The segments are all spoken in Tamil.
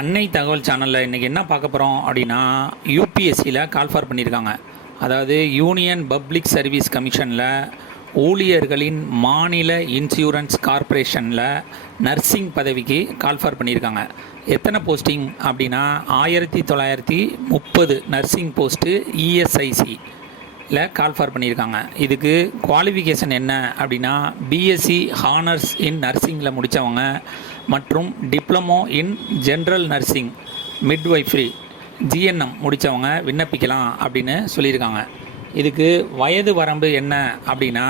அன்னை தகவல் சேனலில் இன்றைக்கி என்ன பார்க்க போகிறோம் அப்படின்னா, யூபிஎஸ்சியில் கால்ஃபார் பண்ணியிருக்காங்க. அதாவது யூனியன் பப்ளிக் சர்வீஸ் கமிஷனில் ஊழியர்களின் மாநில இன்சூரன்ஸ் கார்ப்பரேஷனில் நர்சிங் பதவிக்கு கால்ஃபார் பண்ணியிருக்காங்க. எத்தனை போஸ்டிங் அப்படின்னா 1930 நர்சிங் போஸ்ட்டு இஎஸ்ஐசியில் கால்ஃபார் பண்ணியிருக்காங்க. இதுக்கு குவாலிஃபிகேஷன் என்ன அப்படின்னா, பிஎஸ்சி ஹானர்ஸ் இன் நர்சிங்கில் முடித்தவங்க மற்றும் diploma in general nursing midwifery GNM முடித்தவங்க விண்ணப்பிக்கலாம் அப்படின்னு சொல்லியிருக்காங்க. இதுக்கு வயது வரம்பு என்ன அப்படின்னா,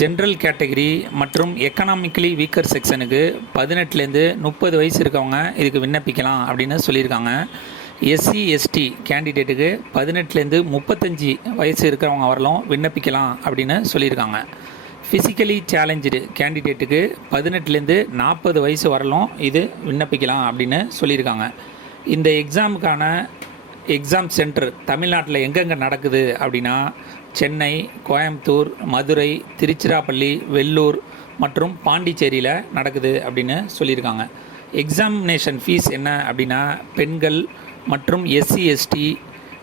ஜென்ரல் கேட்டகரி மற்றும் எக்கனாமிக்கலி வீக்கர் செக்ஷனுக்கு 18லேருந்து 30 வயசு இருக்கவங்க இதுக்கு விண்ணப்பிக்கலாம் அப்படின்னு சொல்லியிருக்காங்க. எஸ்சி எஸ்டி கேண்டிடேட்டுக்கு 18லேருந்து 35 வயசு இருக்கிறவங்க வரலும் விண்ணப்பிக்கலாம் அப்படின்னு சொல்லியிருக்காங்க. ஃபிசிக்கலி சேலஞ்சு கேண்டிடேட்டுக்கு 18லேருந்து 40 வயசு வரலும் இது விண்ணப்பிக்கலாம் அப்படின்னு சொல்லியிருக்காங்க. இந்த எக்ஸாமுக்கான எக்ஸாம் சென்டர் தமிழ்நாட்டில் எங்கெங்கே நடக்குது அப்படின்னா, சென்னை, கோயம்புத்தூர், மதுரை, திருச்சிராப்பள்ளி, வெள்ளூர் மற்றும் பாண்டிச்சேரியில் நடக்குது அப்படின்னு சொல்லியிருக்காங்க. எக்ஸாமினேஷன் ஃபீஸ் என்ன அப்படின்னா, பெண்கள் மற்றும் எஸ்சி எஸ்டி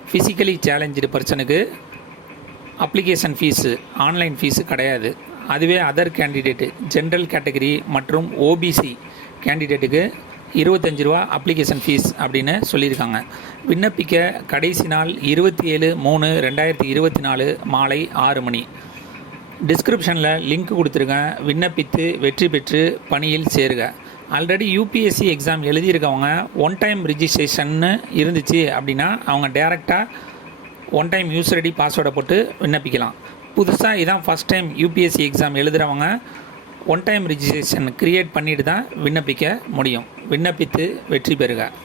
ஃபிசிக்கலி சேலஞ்சு பர்சனுக்கு அப்ளிகேஷன் ஃபீஸு ஆன்லைன் ஃபீஸு கிடையாது. அதுவே அதர் கேண்டிடேட்டு ஜென்ரல் கேட்டகரி மற்றும் ஓபிசி கேண்டிடேட்டுக்கு 25 ரூபா அப்ளிகேஷன் ஃபீஸ் அப்படின்னு சொல்லியிருக்காங்க. விண்ணப்பிக்க கடைசி நாள் 27/3/2024 மாலை 6 மணி. டிஸ்கிரிப்ஷனில் லிங்க் கொடுத்துருக்கேன். விண்ணப்பித்து வெற்றி பெற்று பணியில் சேருக. ஆல்ரெடி யூபிஎஸ்சி எக்ஸாம் எழுதியிருக்கவங்க ஒன் டைம் ரிஜிஸ்ட்ரேஷன்னு இருந்துச்சு அப்படின்னா அவங்க டேரெக்டாக ஒன் டைம் யூசர் ஐடி பாஸ்வேர்டை போட்டு விண்ணப்பிக்கலாம். புதுசாக இதான் ஃபஸ்ட் டைம் யூபிஎஸ்சி எக்ஸாம் எழுதுகிறவங்க ஒன் டைம் ரிஜிஸ்ட்ரேஷன் க்ரியேட் பண்ணிட்டு தான் விண்ணப்பிக்க முடியும். விண்ணப்பித்து வெற்றி பெறுக.